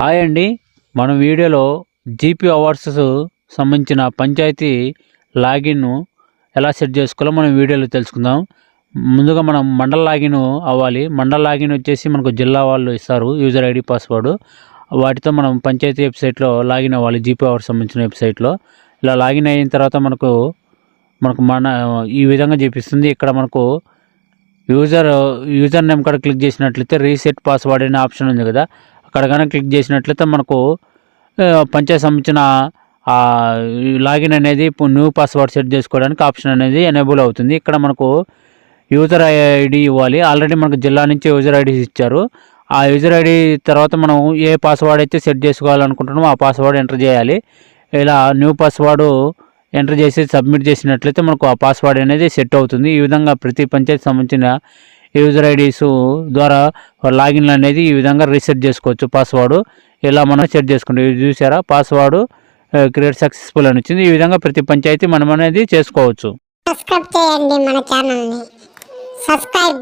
Hi అండి. మనం వీడియోలో జీపీ అవార్డ్స్ సంబంధించిన పంచాయతీ లాగిన్ ఎలా సెట్ చేసుకోవాలో మనం వీడియోలో తెలుసుకుందాం. ముందుగా మనం మండల లాగిన్ అవ్వాలి. మండల లాగిన్ వచ్చేసి మనకు జిల్లా వాళ్ళు ఇస్తారు యూజర్ ఐడి పాస్వర్డ్. వాటితో మనం పంచాయతీ వెబ్సైట్లో లాగిన్ అవ్వాలి. జీపీ అవార్డ్స్ సంబంధించిన వెబ్సైట్లో ఇలా లాగిన్ అయిన తర్వాత మనకు ఈ విధంగా చూపిస్తుంది. ఇక్కడ మనకు యూజర్ నేమ్ కాడ క్లిక్ చేసినట్లయితే రీసెట్ పాస్వర్డ్ అనే ఆప్షన్ ఉంది కదా, అక్కడ కనుక క్లిక్ చేసినట్లయితే మనకు పంచాయతీ సంబంధించిన లాగిన్ అనేది న్యూ పాస్వర్డ్ సెట్ చేసుకోవడానికి ఆప్షన్ అనేది ఎనేబుల్ అవుతుంది. ఇక్కడ మనకు యూజర్ ఐడి ఇవ్వాలి. ఆల్రెడీ మనకు జిల్లా నుంచి యూజర్ ఐడి ఇచ్చారు. ఆ యూజర్ ఐడి తర్వాత మనం ఏ పాస్వర్డ్ అయితే సెట్ చేసుకోవాలనుకుంటున్నామో ఆ పాస్వర్డ్ ఎంటర్ చేయాలి. ఇలా న్యూ పాస్వర్డ్ ఎంటర్ చేసి సబ్మిట్ చేసినట్లయితే మనకు ఆ పాస్వర్డ్ అనేది సెట్ అవుతుంది. ఈ విధంగా ప్రతి పంచాయతీ సంబంధించిన యూజర్ ఐడీస్ ద్వారా లాగిన్లు అనేది ఈ విధంగా రీసెట్ చేసుకోవచ్చు. పాస్వర్డ్ ఇలా మనం సెట్ చేసుకుంటాం. ఇది చూసారా, పాస్వర్డ్ క్రియేట్ సక్సెస్ఫుల్ అని వచ్చింది. ఈ విధంగా ప్రతి పంచాయతీ మనం అనేది చేసుకోవచ్చు. సబ్స్క్రైబ్ చేయండి మన ఛానల్ని. సబ్స్క్రైబ్